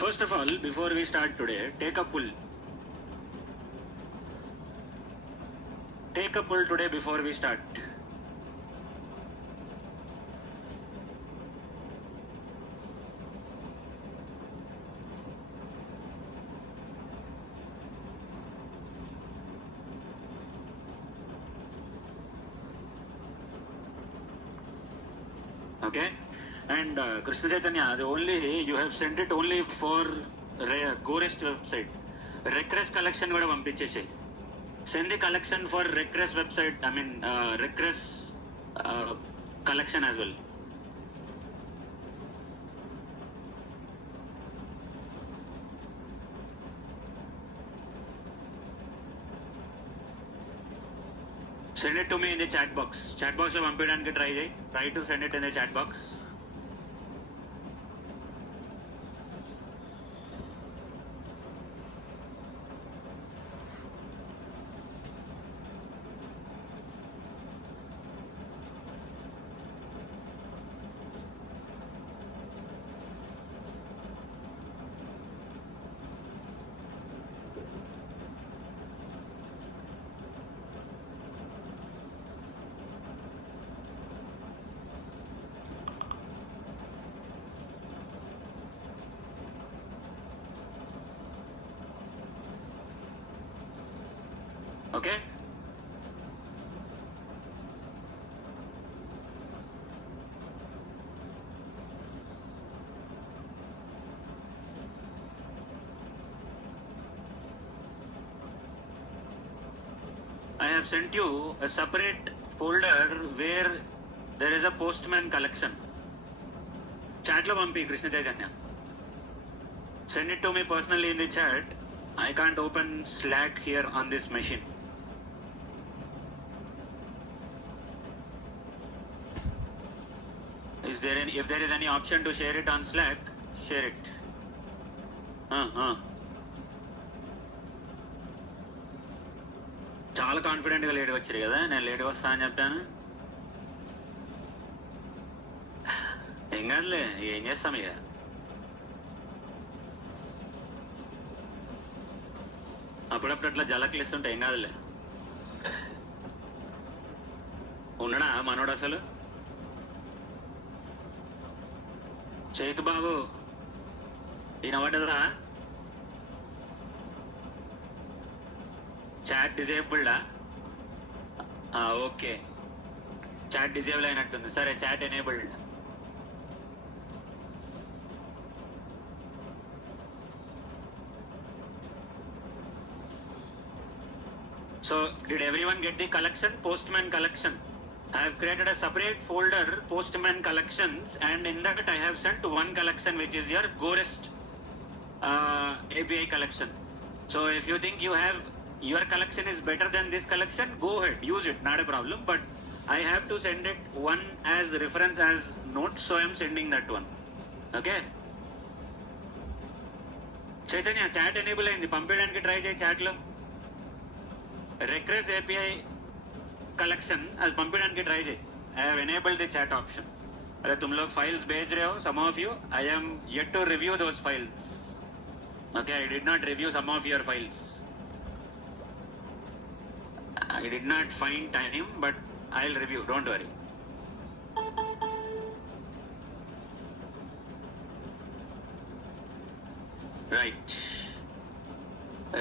First of all, before we start today, take a pull. Take a pull today before we start. Okay, and Krishna Chaitanya, you have sent it only for GoRest website. Request collection kuda pampichesey. Send the collection for request website. I mean request collection as well. Send it to me in the chat box. Chat box lo పంపించడానికి try చేయి. Try to send it in the chat box. Okay? I have sent you a separate folder where there is a postman collection. Chat lo pampi Krishna Chaitanya. Send it to me personally in the chat. I can't open Slack here on this machine. If there is any option to share it on Slack, share it. చాలా కాన్ఫిడెంట్గా లేట్గా వచ్చారు కదా, నేను లేట్గా వస్తా అని చెప్పాను. ఏం కాదులే, ఏం చేస్తాం ఇక. అప్పుడప్పుడు అట్లా జలకులు ఇస్తుంటే ఏం కాదులే. ఉన్నాడా మనోడు అసలు? చేతు బాబు వినబడ్డదా? చాట్ డిజేబుల్డా? ఓకే, చాట్ డిజేబుల్ అయినట్టుంది. సరే, chat enabled. So, did everyone get the collection? Postman collection. I have created a separate folder, Postman collections, and in that I have sent one collection which is your GoRest API collection. So if you think your collection is better than this collection, go ahead, use it, not a problem. But I have to send it one as reference as note, so I am sending that one. Okay? Chaitanya, chat enable అయింది, పంపించడానికి try చేయి chat లో. Request API collection అది పంపించడానికి try చేయి. I have enabled the chat option. अरे तुम लोग files भेज रहे हो, some of you, I am yet to review those files. Okay, I did not review some of your files. I did not find time, but I'll review, don't worry. Right.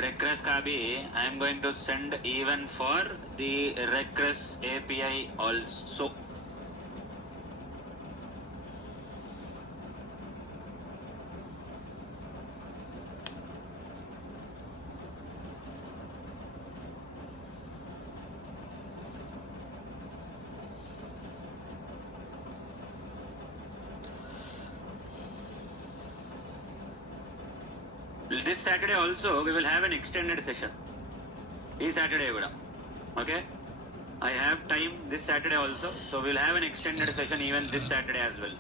Request ka bhi I am going to send even for the request API also. This Saturday also we will have an extended session. This Saturday kuda. Okay? I have time this Saturday also, so we will have an extended session even this Saturday as well.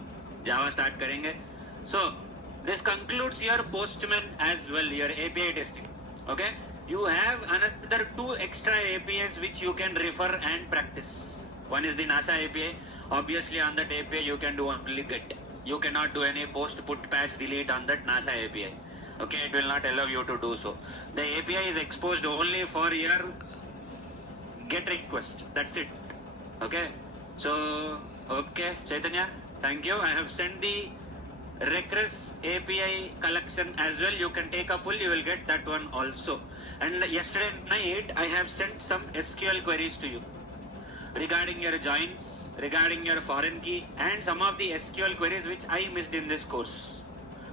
Java start karenge. So this concludes your Postman as well, your API testing. Okay? You have another 2 extra APIs which you can refer and practice. One is the NASA API. Obviously on that API you can do only get. You cannot do any post, put, patch, delete on that NASA API. Okay, it will not allow you to do so. The API is exposed only for your get request. That's it. Okay. So, okay, Chaitanya, thank you. I have sent the regress API collection as well. You can take a pull, you will get that one also. And yesterday night, I have sent some SQL queries to you regarding your joins, regarding your foreign key, and some of the SQL queries which I missed in this course.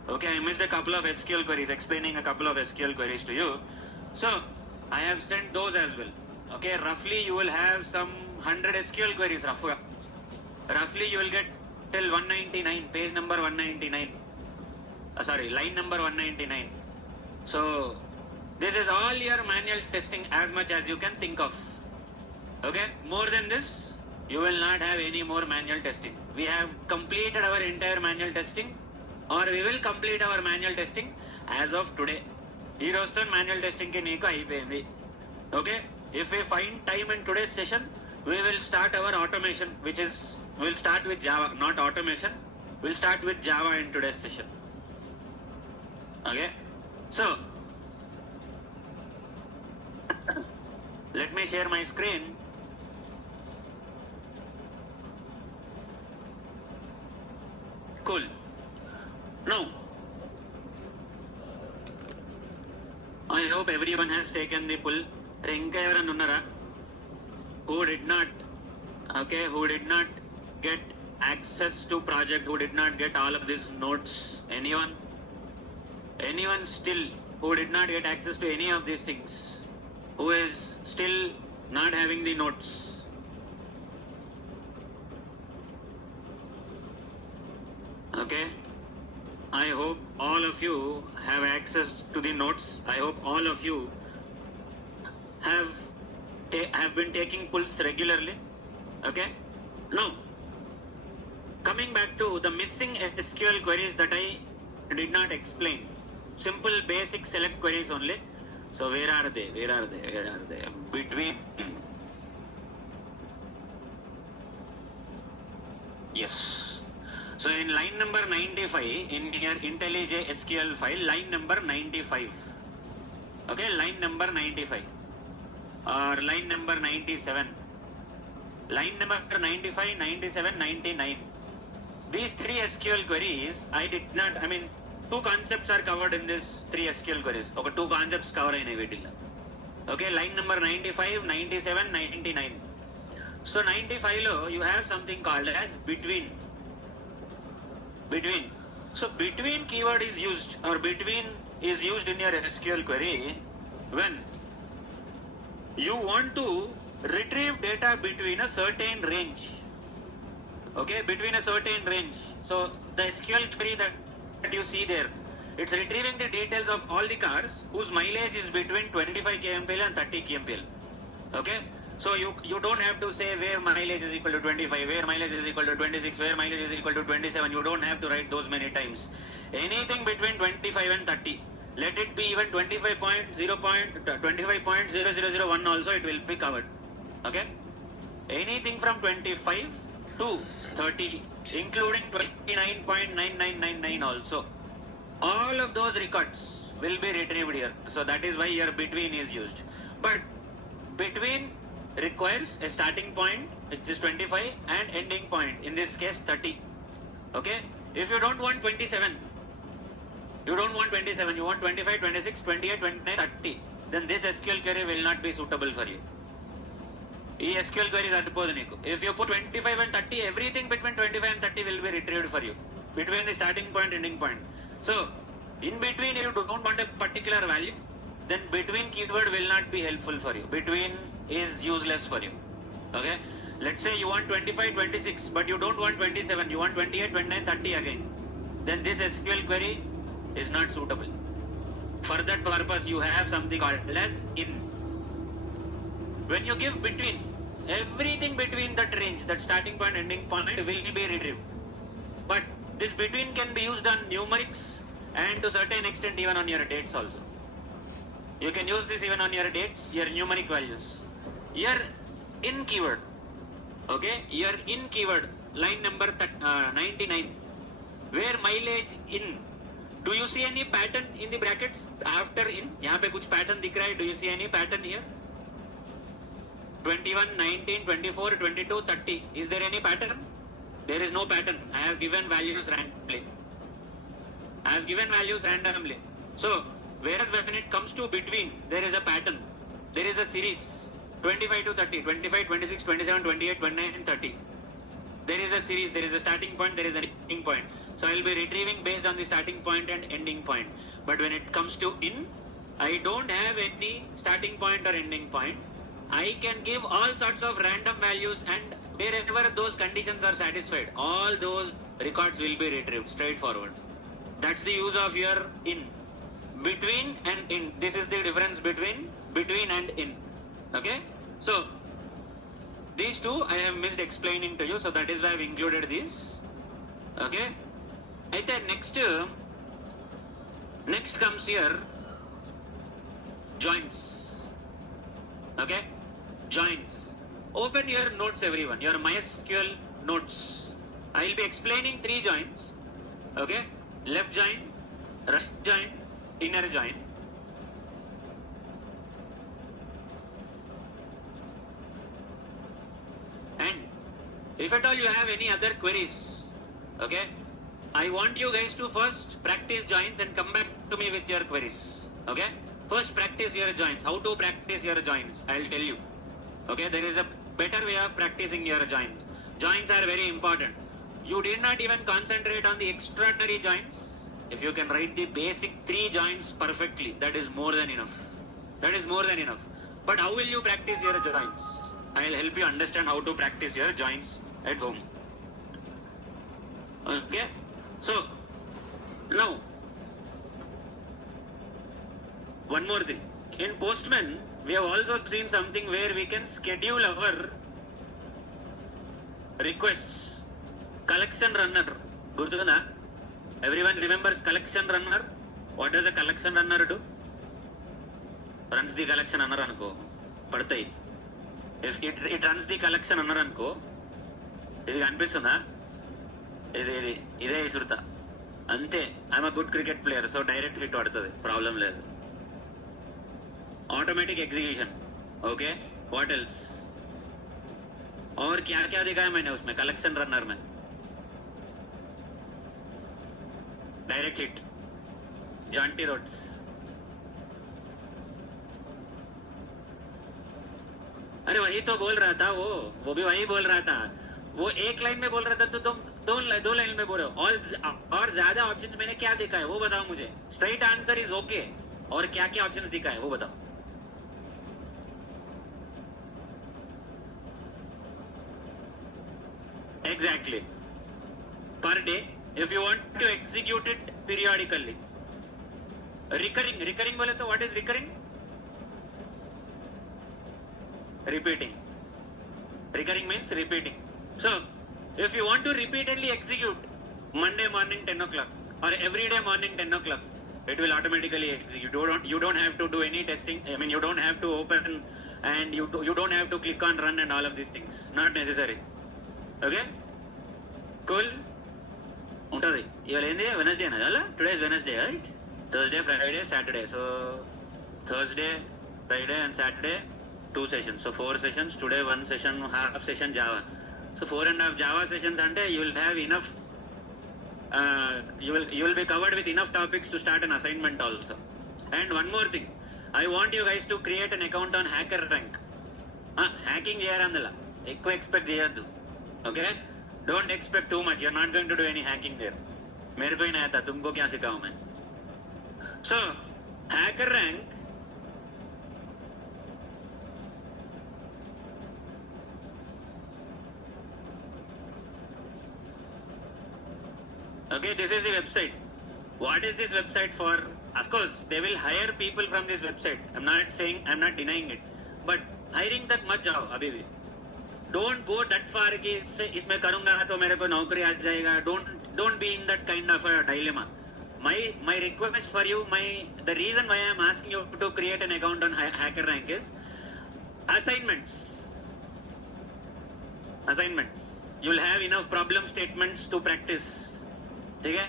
Okay, I missed a couple of SQL queries, explaining a couple of SQL queries to you. So, I have sent those as well. Okay, roughly you will have some 100 SQL queries, roughly you will get till 199, page number 199. Line number 199. So, this is all your manual testing as much as you can think of. Okay, more than this, you will not have any more manual testing. We have completed our entire manual testing, or we will complete our manual testing as of today. ఈ రోజుతో manual testing కి నీకు అయిపోయింది. Okay, if we find time in today's session, we will start our automation, which is, we'll start with Java, not automation. We'll start with Java in today's session. Okay, so let me share my screen. Cool. Now, I hope everyone has taken the pull. Inka evarana unnara who did not, okay, who did not get access to project, who did not get all of these notes? Anyone still who did not get access to any of these things, who is still not having the notes? Okay, I hope all of you have access to the notes. I hope all of you have been taking pulse regularly. Okay, now coming back to the missing SQL queries that I did not explain. Simple basic select queries only. So where are they? Between, yes. So in line number 95 in your IntelliJ SQL file, line number 95. Okay, line number 95 or line number 97. Line number 95, 97, 99. These three SQL queries, two concepts are covered in this three SQL queries. Okay, two concepts cover in a. Okay, line number 95, 97, 99. So 95 lo you have something called as between. So between keyword is used, or between is used in your SQL query when you want to retrieve data between a certain range. Okay, between a certain range. So the SQL query that you see there, it's retrieving the details of all the cars whose mileage is between 25 kmpl and 30 kmpl. Okay, so you don't have to say where mileage is equal to 25, where mileage is equal to 26, where mileage is equal to 27. You don't have to write those many times. Anything between 25 and 30, let it be even 25.0.001 also, it will be covered. Okay, anything from 25 to 30, including 29.9999 also, all of those records will be retrieved here. So that is why your between is used. But between requires a starting point, which is 25, and ending point, in this case 30. Okay, if you don't want 27, you want 25, 26, 28, 29, 30, then this SQL query will not be suitable for you. SQL queries are neeku. If you put 25 and 30, everything between 25 and 30 will be retrieved for you, between the starting point, ending point. So in between, if you don't want a particular value, then between keyword will not be helpful for you. Between is useless for you. Okay, let's say you want 25, 26, but you don't want 27, you want 28, 29, 30 again, then this SQL query is not suitable. For that purpose, you have something called as in. When you give between, everything between that range, that starting point, ending point, will be retrieved. But this between can be used on numerics and to certain extent even on your dates also. You can use this even on your dates, your numeric values. Your in keyword, okay, your in keyword, line number 99, where mileage in Do you see any pattern in the brackets after in? यहाँ पे कुछ pattern दिख रहा है? Do you see any pattern here? 21, 19, 24, 22, 30. Is there any pattern? There is no pattern. I have given values randomly. So, whereas when it comes to between, there is a pattern. There is a series. 25 to 30, 25, 26, 27, 28, 29, and 30. There is a series, there is a starting point, there is an ending point. So I will be retrieving based on the starting point and ending point. But when it comes to in, I don't have any starting point or ending point. I can give all sorts of random values, and wherever those conditions are satisfied, all those records will be retrieved straightforward. That's the use of your in. Between and in. This is the difference between and in. Okay? So, these two I have missed explaining to you, so that is why I have included these. Okay? And then next comes here joins. Okay? Joins. Open your notes, everyone, your MySQL notes. I will be explaining 3 joins. Okay? Left join, right join, inner join. And if at all you have any other queries, okay, I want you guys to first practice joins and come back to me with your queries. Okay? First practice your joins. How to practice your joins? I will tell you. Okay? There is a better way of practicing your joins. Joins are very important. You did not even concentrate on the extraordinary joins. If you can write the basic 3 joins perfectly, that is more than enough. That is more than enough. But how will you practice your joins? I will help you understand how to practice your joins at home. Okay? So, now, one more thing. In Postman, we have also seen something where we can schedule our requests. Collection runner. Gurtukunda? Everyone remembers collection runner? What does a collection runner do? Runs the collection runner anko. Padtai. If it runs the collection runner anko, ఇది కనిపిస్తుందా? ఇదే ఇసురుతా అంతే. I'm a good cricket player, so direct hit పడుతుంది, problem లేదు. Automatic execution. Okay, what else? और क्या क्या दिखाया मैंने उसमें कलेक्शन रनर में? Direct hit, Jonty Rhodes. अरे वही तो बोल रहा था, वो भी वही बोल रहा था. वो एक लाइन में बोल रहा था, तो तुम दो लाइन में बोल रहे हो. और ज्यादा ऑप्शंस मैंने क्या देखा है वो बताओ मुझे. Straight answer is okay. और क्या क्या ऑप्शंस दिखा है वो बताओ. Exactly. Per day, if you want to execute it periodically. Recurring बोले तो what is recurring? Repeating. Recurring means repeating. So, if you want to repeatedly execute Monday morning 10 o'clock or every day morning 10 o'clock, it will automatically execute. You don't have to do any testing. I mean, you don't have to open and you don't have to click on run and all of these things. Not necessary. Okay, cool ఉంటుంది. ఇవాళ ఏంది? Wednesday అలా. Today is Wednesday, right? Thursday, Friday, Saturday. So Thursday, Friday and Saturday 2 sessions. So 4 sessions. Today 1 session, half session Java. So 4.5 Java sessions అంటే you will have enough. You will be covered with enough topics to start an assignment also. And one more thing, I want you guys to create an account on HackerRank. Hacking చేయారన్నలా ఎక్కువ expect చేయొద్దు. Okay? Don't expect too much. You're not going to do any hacking there. मेरे को ही नहीं आता, तुमको क्या सिखाऊं मैं. So, HackerRank okay, this is the website. What is this website for? Of course, they will hire people from this website. I'm not denying it. But hiring तक मत जाओ अभी भी. Don't go that far कि इसमें करूंगा तो मेरे को नौकरी आ जाएगा. Don't be in that kind of a dilemma. My request for you, the reason why I am asking you to create an account on HackerRank is assignments. You will have enough problem statements to practice. ठीक है?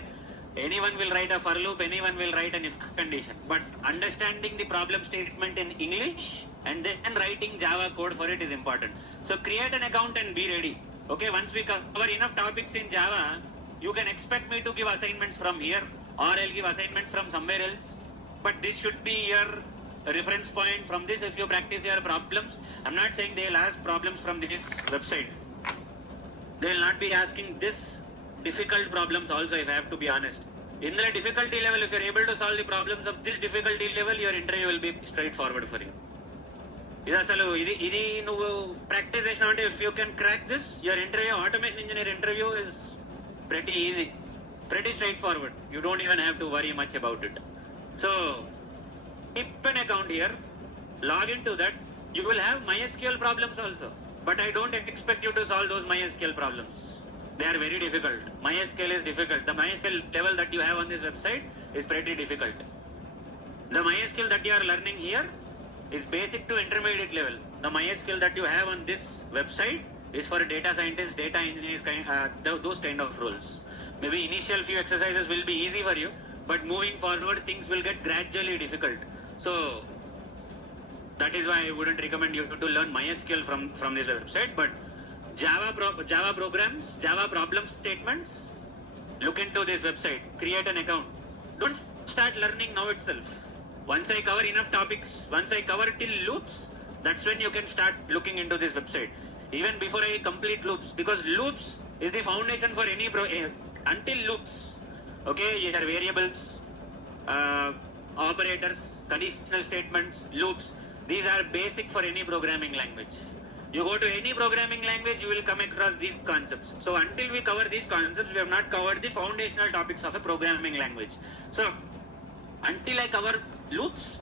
Anyone will write a for loop, anyone will write an if condition. But understanding the problem statement in English and then writing Java code for it is important. So create an account and be ready. Okay, once we cover enough topics in Java, you can expect me to give assignments from here, or I'll give assignments from somewhere else. But this should be your reference point. From this, if you practice your problems, I'm not saying they'll ask problems from this website. They will not be asking this difficult problems also, if I have to be honest. In the difficulty level, if you're able to solve the problems of this difficulty level, your interview will be straightforward for you. ఇది అసలు ఇది నువ్వు practice చేసినావు అంటే if you can crack this your interview automation engineer interview is pretty easy, pretty straightforward. You don't even have to worry much about it. So keep an account here, log into that. You will have MySQL problems also, but I don't expect you to solve those MySQL problems. They are very difficult. MySQL is difficult. The MySQL level that you have on this website is pretty difficult. The MySQL that you are learning here is basic to intermediate level. The MySQL that you have on this website is for data scientists, data engineers, those kind of roles. Maybe initial few exercises will be easy for you, but moving forward things will get gradually difficult. So that is why I wouldn't recommend you to learn MySQL from this website. But Java programs, Java problem statements, look into this website, create an account. Don't start learning now itself. Once I cover enough topics, once I cover till loops, that's when you can start looking into this website. Even before I complete loops, because loops is the foundation for any until loops. Okay, your variables, operators, conditional statements, loops, these are basic for any programming language. You go to any programming language, you will come across these concepts. So until we cover these concepts, we have not covered the foundational topics of a programming language. So until I cover loops,